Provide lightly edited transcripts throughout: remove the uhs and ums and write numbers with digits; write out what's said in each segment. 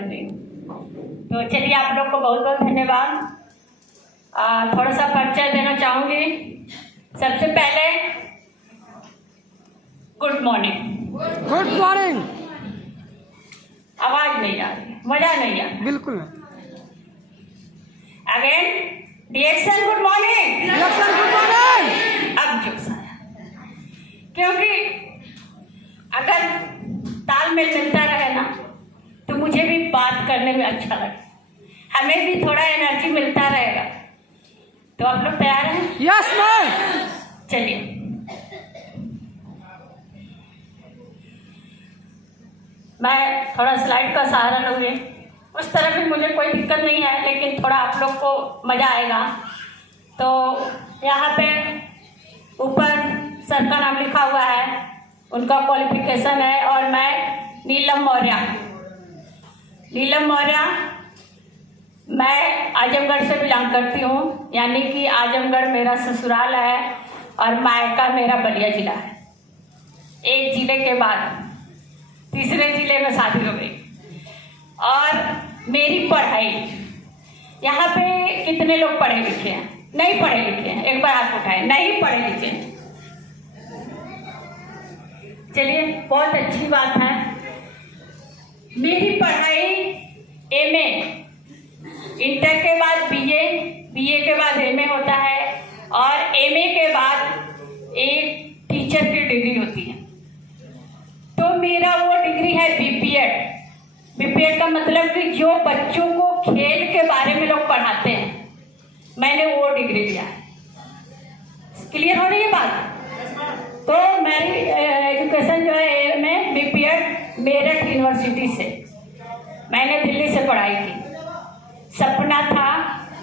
समझ रही हूँ। तो चलिए, आप लोग को बहुत बहुत धन्यवाद। थोड़ा सा परिचय देना चाहूँगी। सबसे पहले गुड मॉर्निंग। Good morning. आवाज नहीं आ रही, मजा नहीं आ रहा। बिल्कुल। Again reaction good morning. Reaction good morning. अब जोश आया, क्योंकि अगर तालमेल मिलता रहे ना तो मुझे भी बात करने में अच्छा लगे, हमें भी थोड़ा एनर्जी मिलता रहेगा। तो आप लोग तैयार हैं? Yes ma'am. चलिए, मैं थोड़ा स्लाइड का सहारा लूँगी। उस तरह भी मुझे कोई दिक्कत नहीं है, लेकिन थोड़ा आप लोग को मज़ा आएगा। तो यहाँ पे ऊपर सर का नाम लिखा हुआ है, उनका क्वालिफिकेशन है। और मैं नीलम मौर्य। नीलम मौर्य, मैं आजमगढ़ से बिलोंग करती हूँ, यानी कि आजमगढ़ मेरा ससुराल है और मायका मेरा बलिया जिला है। एक जिले के बाद तीसरे जिले में शादी हो गई। और मेरी पढ़ाई, यहाँ पे कितने लोग पढ़े लिखे हैं? नहीं पढ़े लिखे हैं? एक बार हाथ उठाएं। नहीं पढ़े लिखे हैं? चलिए, बहुत अच्छी बात है। मेरी पढ़ाई एमए, इंटर के बाद बीए, बीए के बाद एमए होता है और एमए के बाद एक टीचर की डिग्री होती है। तो मेरा वो डिग्री है बीपीएड। बीपीएड का मतलब कि जो बच्चों को खेल के बारे में लोग पढ़ाते हैं, मैंने वो डिग्री लिया है। क्लियर हो रही है बात? तो मेरी एजुकेशन जो है मैं बीपीएड मेरठ यूनिवर्सिटी से, मैंने दिल्ली से पढ़ाई की। सपना था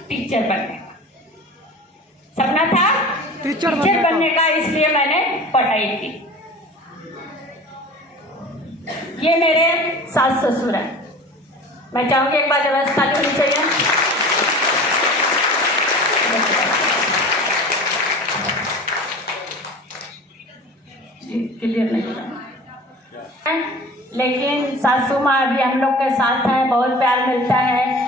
टीचर बनने का, सपना था टीचर बनने का, इसलिए मैंने पढ़ाई की। ये मेरे सास ससुर हैं। मैं चाहूँगी एक बार व्यवस्था होनी चाहिए। क्लियर नहीं है, लेकिन सासू माँ भी हम लोग के साथ हैं, बहुत प्यार मिलता है।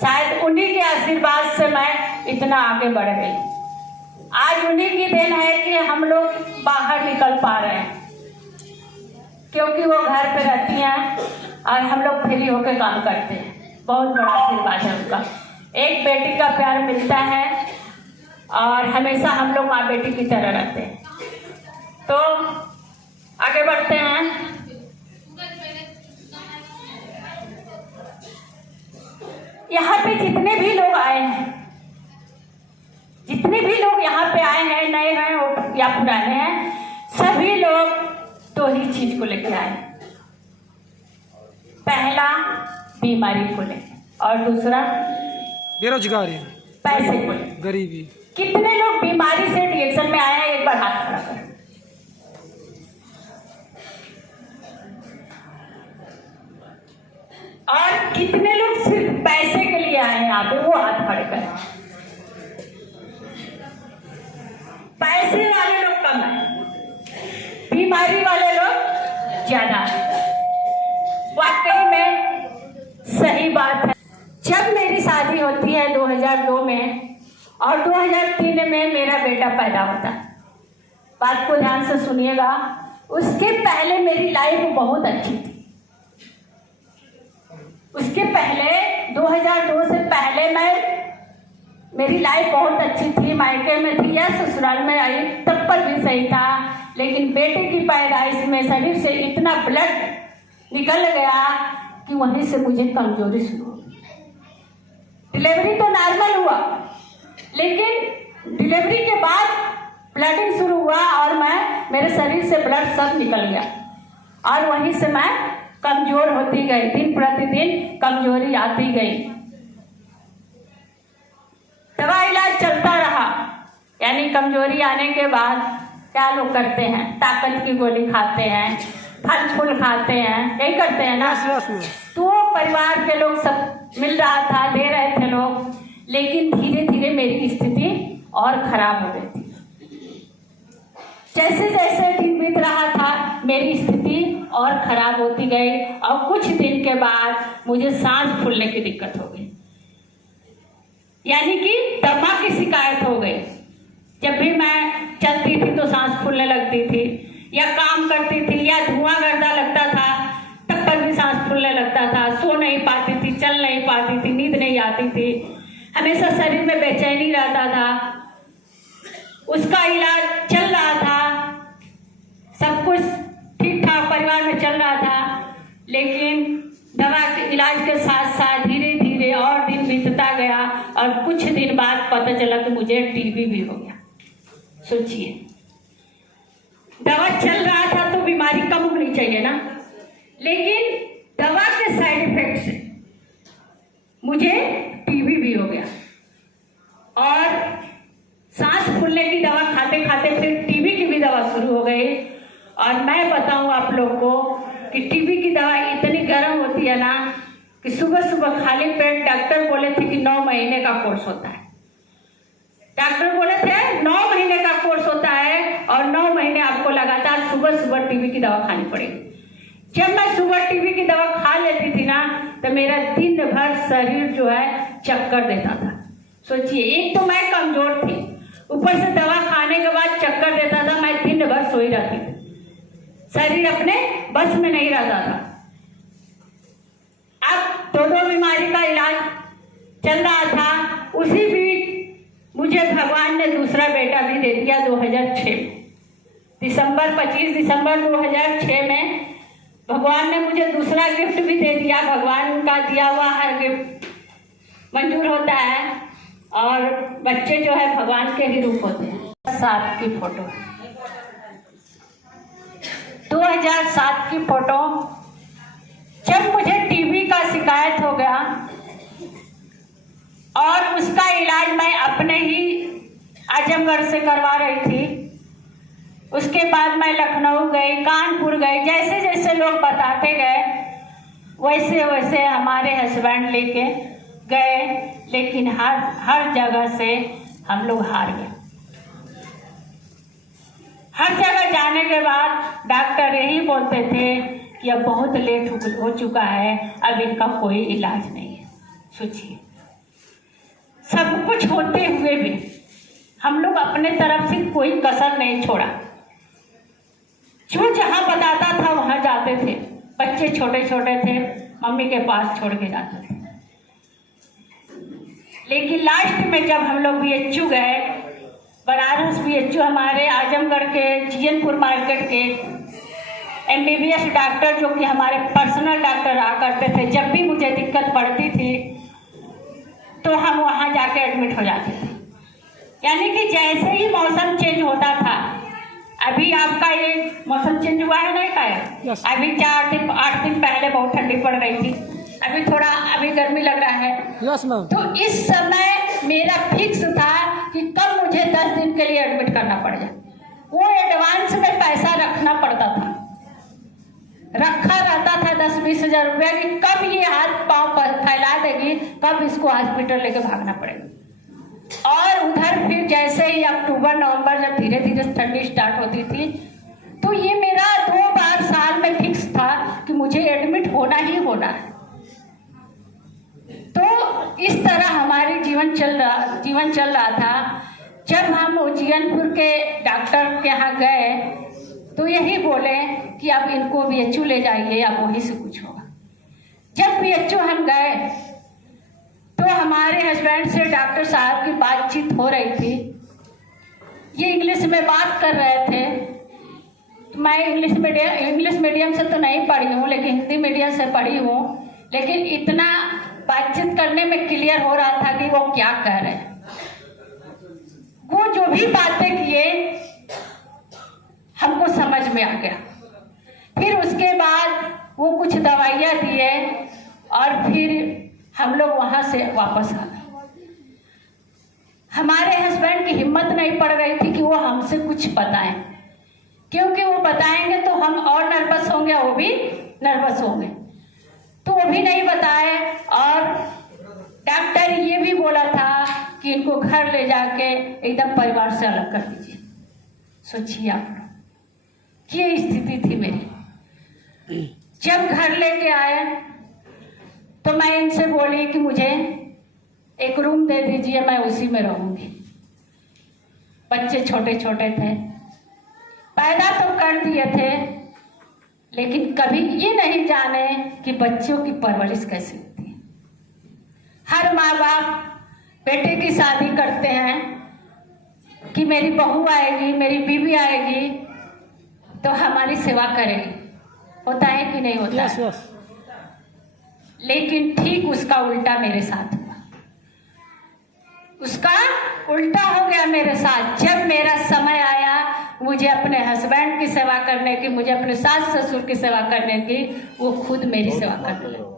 शायद उन्हीं के आशीर्वाद से मैं इतना आगे बढ़ गई। आज उन्हीं की देन है कि हम लोग बाहर निकल पा रहे हैं, क्योंकि वो घर पे रहती हैं और हम लोग फ्री होकर काम करते हैं। बहुत बड़ा आशीर्वाद है उनका। एक बेटी का प्यार मिलता है और हमेशा हम लोग माँ बेटी की तरह रहते हैं। तो आगे बढ़ते हैं। यहाँ पे जितने भी लोग आए हैं, जितने भी लोग यहाँ पे आए हैं, नए हैं या पुराने हैं, सभी लोग दो ही चीज को लेकर आए। पहला बीमारी को लेकर और दूसरा बेरोजगारी, पैसे को लेकर, गरीबी। कितने लोग बीमारी से रिएक्शन में आए हैं? एक बार हाथ खड़ा करें। और कितने लोग सिर्फ पैसे के लिए आए हैं यहाँ पे? वो हाथ खड़े करें। पैसे वाले लोग कम है, बीमारी वाले लोग ज्यादा है। वाकई में सही बात है। जब मेरी शादी होती है 2002 में और 2003 में मेरा बेटा पैदा होता है। बात को ध्यान से सुनिएगा। उसके पहले मेरी लाइफ बहुत अच्छी थी। उसके पहले 2002 से पहले मेरी लाइफ बहुत अच्छी थी। मायके में थी या ससुराल में आई तब पर भी सही था, लेकिन बेटे की पैदाइश में शरीर से इतना ब्लड निकल गया कि वहीं से मुझे कमजोरी शुरू हो गई। डिलीवरी तो नॉर्मल हुआ, लेकिन डिलीवरी के बाद ब्लडिंग शुरू हुआ और मेरे शरीर से ब्लड सब निकल गया और वहीं से मैं कमजोर होती गई। दिन प्रतिदिन कमजोरी आती गई। दवा इलाज चलता रहा, यानी कमजोरी आने के बाद क्या लोग करते हैं? ताकत की गोली खाते हैं, फल फूल खाते हैं, यही करते हैं ना। तो परिवार के लोग सब मिल रहा था, दे रहे थे लोग, लेकिन धीरे धीरे मेरी स्थिति और खराब हो रही थी। जैसे जैसे दिन बीत रहा था मेरी स्थिति और खराब होती गई और कुछ दिन के बाद मुझे सांस फूलने की दिक्कत हो गई, यानी कि दमा की शिकायत हो गई। जब भी मैं चलती थी तो सांस फूलने लगती थी, या काम करती थी या धुआं गर्दा लगता था तब पर भी सांस फूलने लगता था। सो नहीं पाती थी, चल नहीं पाती थी, नींद नहीं आती थी, हमेशा शरीर में बेचैनी रहता था। उसका इलाज चल रहा था, सब कुछ ठीक ठाक परिवार में चल रहा था, लेकिन दवा के इलाज के साथ साथ धीरे धीरे और दिन बीतता गया और कुछ दिन बाद पता चला कि मुझे टीबी भी हो गया। सोचिए, दवा चल रहा था तो बीमारी कम होनी चाहिए ना, लेकिन दवा के साइड इफेक्ट से मुझे टीबी भी हो गया और सांस फूलने की दवा खाते खाते फिर टीबी की भी दवा शुरू हो गई। और मैं बताऊं आप लोग को कि टीबी की दवा इतनी गर्म होती है ना कि सुबह सुबह खाली पेट डॉक्टर बोले थे कि 9 महीने का कोर्स होता है। डॉक्टर बोले थे 9 महीने का कोर्स होता है और 9 महीने आपको लगातार सुबह सुबह टीबी की दवा खानी पड़ेगी। जब मैं सुबह टीबी की दवा खा लेती थी ना तो मेरा दिन भर शरीर जो है चक्कर देता था। सोचिए, एक तो मैं कमजोर थी, ऊपर से दवा खाने के बाद चक्कर देता था, मैं दिन भर सोई रहती थी, शरीर अपने बस में नहीं रहता था। अब दोनों बीमारी का इलाज चल रहा था, उसी बीच मुझे भगवान ने दूसरा बेटा भी दे दिया 2006 में। 25 दिसंबर 2006 में भगवान ने मुझे दूसरा गिफ्ट भी दे दिया। भगवान का दिया हुआ हर गिफ्ट मंजूर होता है और बच्चे जो है भगवान के ही रूप होते हैं। 2007 की फोटो, 2007 की फोटो, जब मुझे टीबी का शिकायत हो गया और उसका इलाज मैं अपने ही आजमगढ़ से करवा रही थी। उसके बाद मैं लखनऊ गई, कानपुर गई, जैसे जैसे लोग बताते गए वैसे वैसे हमारे हस्बैंड लेके गए, लेकिन हर जगह से हम लोग हार गए। हर जगह जाने के बाद डॉक्टर यही बोलते थे कि अब बहुत लेट हो चुका है, अब इनका कोई इलाज नहीं है। सोचिए, सब कुछ होते हुए भी हम लोग अपने तरफ से कोई कसर नहीं छोड़ा। जो जहाँ बताता था वहाँ जाते थे। बच्चे छोटे छोटे थे, मम्मी के पास छोड़ के जाते थे। लेकिन लास्ट में जब हम लोग BHU गए, बनारस BHU, हमारे आजमगढ़ के जीएनपुर मार्केट के MBBS डॉक्टर जो कि हमारे पर्सनल डॉक्टर रहा करते थे, जब भी मुझे दिक्कत पड़ती थी तो हम वहाँ जाके एडमिट हो जाते थे। यानी कि जैसे ही मौसम चेंज होता था, अभी आपका ये मौसम चेंज हुआ है ना क्या? Yes. अभी 8 दिन पहले बहुत ठंडी पड़ रही थी, अभी गर्मी लग रहा है। Yes ma'am. तो इस समय मेरा फिक्स था कि कब मुझे 10 दिन के लिए एडमिट करना पड़ जाए। वो एडवांस में पैसा रखना पड़ता था, रखा रहता था 10-20 हज़ार रुपया कि कब ये हाथ पाँव फैला देगी, कब इसको हॉस्पिटल लेके भागना पड़ेगा। और उधर फिर जैसे ही अक्टूबर नवंबर जब धीरे धीरे ठंडी स्टार्ट होती थी तो ये मेरा 2 बार साल में फिक्स था कि मुझे एडमिट होना ही होना है। तो इस तरह हमारी जीवन चल रहा था। जब हम जीएनपुर के डॉक्टर के यहाँ गए तो यही बोले कि अब इनको BHU ले जाइए, अब वहीं से कुछ होगा। जब BHU हम गए तो हमारे हस्बैंड से डॉक्टर साहब की बातचीत हो रही थी। ये इंग्लिश में बात कर रहे थे। तो मैं इंग्लिश मीडियम से तो नहीं पढ़ी हूँ, लेकिन हिंदी मीडियम से पढ़ी हूँ। लेकिन इतना बातचीत करने में क्लियर हो रहा था कि वो क्या कह रहे हैं। वो जो भी बातें किए हमको समझ में आ गया। फिर उसके बाद वो कुछ दवाइयाँ दिए और फिर हम लोग वहाँ से वापस आ गए। हमारे हस्बैंड की हिम्मत नहीं पड़ रही थी कि वो हमसे कुछ बताएं, क्योंकि वो बताएंगे तो हम और नर्वस होंगे, वो भी नर्वस होंगे। तो वो भी नहीं बताए और डॉक्टर ये भी बोला था कि इनको घर ले जाके एकदम परिवार से अलग कर दीजिए। सोचिए आप लोग, ये स्थिति थी मेरी। जब घर लेके आए तो मैं इनसे बोली कि मुझे एक रूम दे दीजिए, मैं उसी में रहूंगी। बच्चे छोटे छोटे थे, पैदा तो कर दिए थे, लेकिन कभी ये नहीं जाने कि बच्चों की परवरिश कैसे होती है। हर माँ बाप बेटे की शादी करते हैं कि मेरी बहू आएगी, मेरी बीवी आएगी तो हमारी सेवा करेगी, होता है कि नहीं होता है? लेकिन ठीक उसका उल्टा मेरे साथ हुआ। उसका उल्टा हो गया मेरे साथ। जब मेरा समय आया मुझे अपने हस्बैंड की सेवा करने की, मुझे अपने सास ससुर की सेवा करने की, वो खुद मेरी सेवा करने लगे।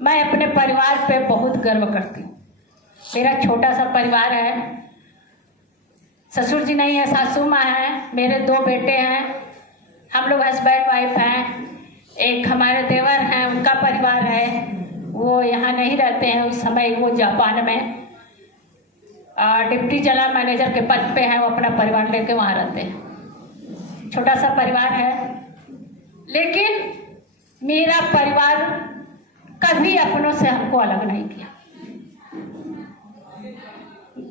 मैं अपने परिवार पे बहुत गर्व करती हूँ। मेरा छोटा सा परिवार है, ससुर जी नहीं है, सासू माँ है, मेरे 2 बेटे हैं, हम लोग हस्बैंड वाइफ हैं। एक हमारे देवर हैं, उनका परिवार है, वो यहाँ नहीं रहते हैं। उस समय वो जापान में डिप्टी जनरल मैनेजर के पद पे हैं, वो अपना परिवार लेके वहाँ रहते हैं। छोटा सा परिवार है, लेकिन मेरा परिवार कभी अपनों से हमको अलग नहीं किया।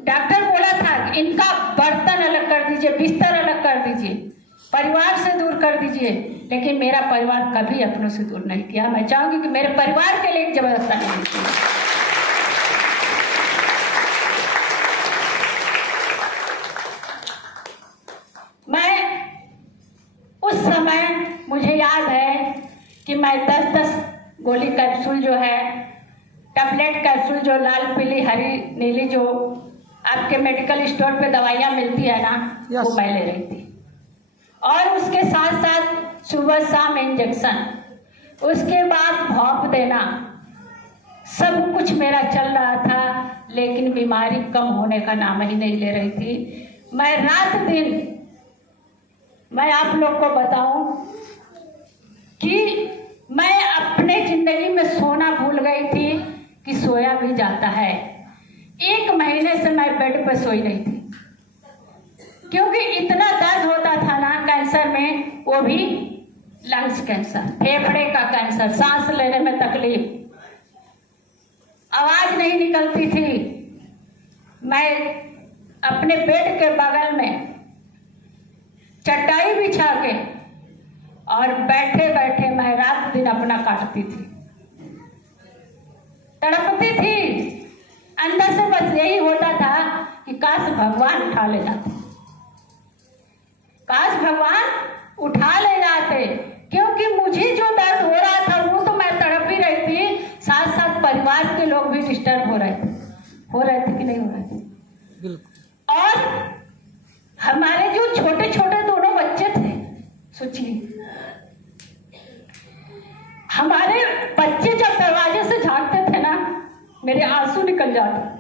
डॉक्टर बोला था कि इनका बर्तन अलग कर दीजिए, बिस्तर अलग कर दीजिए, परिवार से दूर कर दीजिए, लेकिन मेरा परिवार कभी अपनों से दूर नहीं किया। मैं चाहूंगी कि मेरे परिवार के लिए जबरदस्ती नहीं की। मैं उस समय मुझे याद है कि मैं 10-10 गोली कैप्सूल जो है, टैबलेट कैप्सूल जो लाल पीली हरी नीली जो आपके मेडिकल स्टोर पे दवाइयाँ मिलती है ना, वो मैं ले रही थी। और उसके साथ साथ सुबह शाम इंजेक्शन, उसके बाद भाप देना, सब कुछ मेरा चल रहा था, लेकिन बीमारी कम होने का नाम ही नहीं ले रही थी। मैं रात दिन, मैं आप लोग को बताऊं कि मैं अपने जिंदगी में सोना भूल गई थी कि सोया भी जाता है। 1 महीने से मैं बेड पर सोई नहीं थी, क्योंकि इतना दर्द होता था ना कैंसर में, वो भी लंग्स कैंसर, फेफड़े का कैंसर, सांस लेने में तकलीफ, आवाज नहीं निकलती थी। मैं अपने बेड के बगल में चटाई बिछा के और बैठे बैठे मैं रात दिन अपना काटती थी, तड़पती थी। अंदर से बस यही होता था कि काश भगवान उठा ले जाते, काश भगवान उठा ले जाते, क्योंकि मुझे जो दर्द हो रहा था वो तो मैं तड़प ही रही थी, साथ साथ परिवार के लोग भी डिस्टर्ब हो रहे थे कि नहीं हो रहे थे। और हमारे जो छोटे छोटे दोनों बच्चे थे, सोचिए, हमारे बच्चे जब दरवाजे से झांकते थे ना, मेरे आंसू निकल जाते।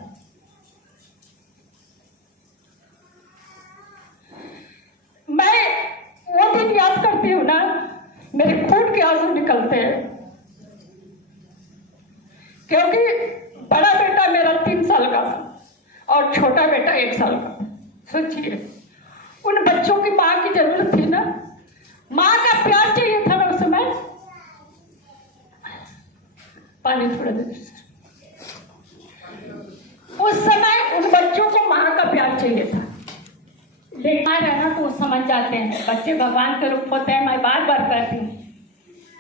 मैं वो दिन याद करती हूँ ना, मेरे खून के आंसू निकलते हैं, क्योंकि बड़ा बेटा मेरा 3 साल का था और छोटा बेटा 1 साल का। सोचिए, उन बच्चों की माँ की जरूरत थी ना, माँ का प्यार चाहिए था ना उस समय। पानी थोड़ा दे। उस समय उन बच्चों को माँ का प्यार चाहिए था। लेकिन रहना तो वो समझ जाते हैं, बच्चे भगवान के रूप होते हैं। मैं बार बार कहती हूँ,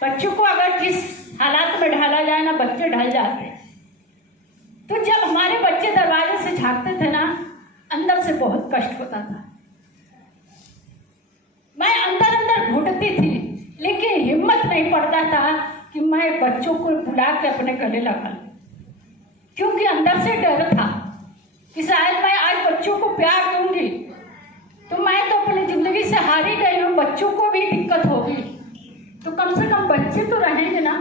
बच्चों को अगर जिस हालात में ढाला जाए ना, बच्चे ढल जाते हैं। तो जब हमारे बच्चे दरवाजे से झांकते थे ना, अंदर से बहुत कष्ट होता था। मैं अंदर अंदर घुटती थी, लेकिन हिम्मत नहीं पड़ता था कि मैं बच्चों को बुला के अपने गले लगा लूं, क्योंकि अंदर से डर था कि शायद मैं आज बच्चों को प्यार दूंगी तो मैं तो अपनी जिंदगी से हारी गई हूँ, बच्चों को भी दिक्कत होगी, तो कम से कम बच्चे तो रहेंगे ना।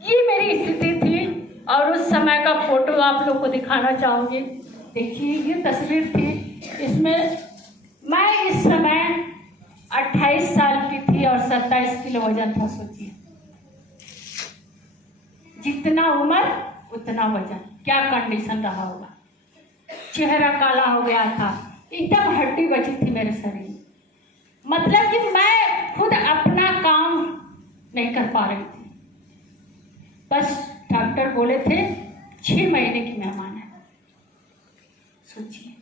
ये मेरी स्थिति थी। और उस समय का फोटो आप लोग को दिखाना चाहूंगी। देखिए, ये तस्वीर थी, इसमें मैं इस समय 28 साल की थी और 27 किलो वजन था। सोचिए, जितना उम्र उतना वजन, क्या कंडीशन रहा होगा। चेहरा काला हो गया था, एकदम हड्डी बची थी मेरे शरीर। मतलब कि मैं खुद अपना काम नहीं कर पा रही थी। बस डॉक्टर बोले थे 6 महीने की मेहमान है। सोचिए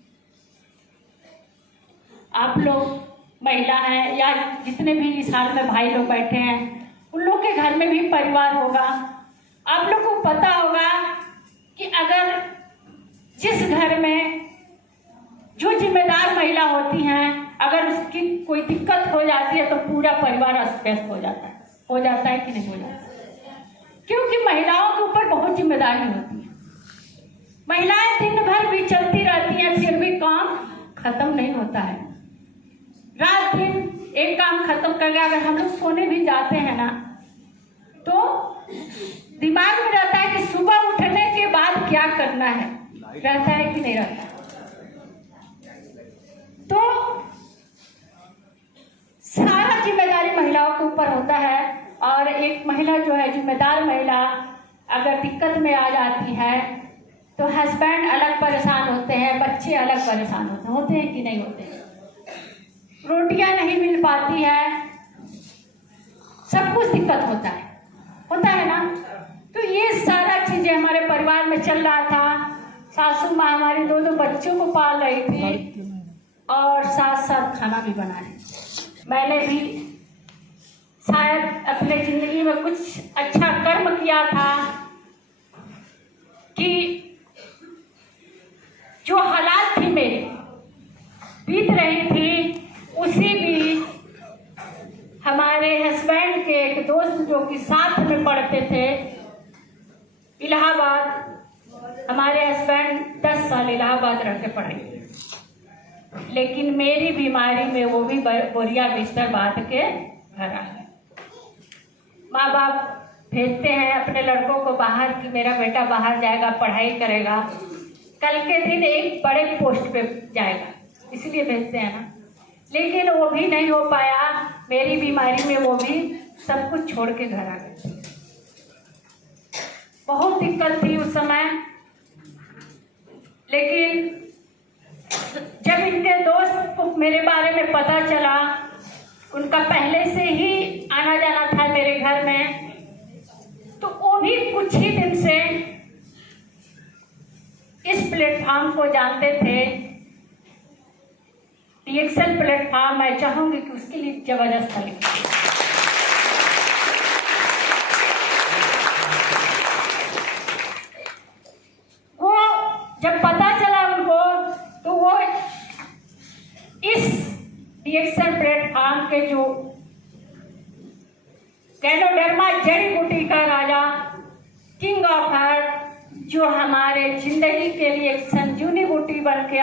आप लोग महिला हैं या जितने भी इस हाल में भाई लोग बैठे हैं, उन लोग के घर में भी परिवार होगा। आप लोग को पता होगा कि अगर जिस घर में जो जिम्मेदार महिला होती हैं, अगर उसकी कोई दिक्कत हो जाती है तो पूरा परिवार अस्त व्यस्त हो जाता है। हो जाता है कि नहीं हो जाता? क्योंकि महिलाओं के ऊपर बहुत जिम्मेदारी होती है। महिलाएं दिन भर भी चलती रहती हैं, फिर भी काम खत्म नहीं होता है। रात दिन एक काम खत्म करके अगर हम लोग सोने भी जाते हैं ना, तो दिमाग में रहता है कि सुबह उठने के बाद क्या करना है। रहता है कि नहीं रहता? तो सारा जिम्मेदारी महिलाओं के ऊपर होता है। और एक महिला जो है, जिम्मेदार महिला, अगर दिक्कत में आ जाती है तो हस्बैंड अलग परेशान होते हैं, बच्चे अलग परेशान होते हैं कि नहीं होते? रोटियां नहीं मिल पाती है, सब कुछ दिक्कत होता है ना। तो ये सारा चीजें हमारे परिवार में चल रहा था। सासू माँ हमारी 2 बच्चों को पाल रही थी और साथ साथ खाना भी बना रही। मैंने भी शायद अपने जिंदगी में कुछ अच्छा कर्म किया था कि जो हालात थी मेरी बीत रही थी, उसी बीच हमारे हस्बैंड के एक दोस्त जो कि साथ में पढ़ते थे इलाहाबाद, हमारे हस्बैंड 10 साल इलाहाबाद रह के पढ़े, लेकिन मेरी बीमारी में वो भी बोरिया बिस्तर बांध के घर आ गए। माँ बाप भेजते हैं अपने लड़कों को बाहर कि मेरा बेटा बाहर जाएगा, पढ़ाई करेगा, कल के दिन एक बड़े पोस्ट पे जाएगा, इसलिए भेजते हैं ना। लेकिन वो भी नहीं हो पाया। मेरी बीमारी में वो भी सब कुछ छोड़ के घर आ गए। बहुत दिक्कत थी उस समय। लेकिन जब इनके दोस्त को मेरे बारे में पता चला, उनका पहले से ही आना जाना था मेरे घर में, तो वो भी कुछ ही दिन से इस प्लेटफॉर्म को जानते थे। DXL प्लेटफॉर्म, मैं चाहूंगी कि उसके लिए जबरदस्त है। वो जब पता चला उनको, तो वो इस DXL प्लेटफॉर्म के जो गैनोडर्मा जड़ी बूटी का राजा, किंग ऑफ हर्ब, जो हमारे जिंदगी के लिए एक संजीवनी बूटी बन के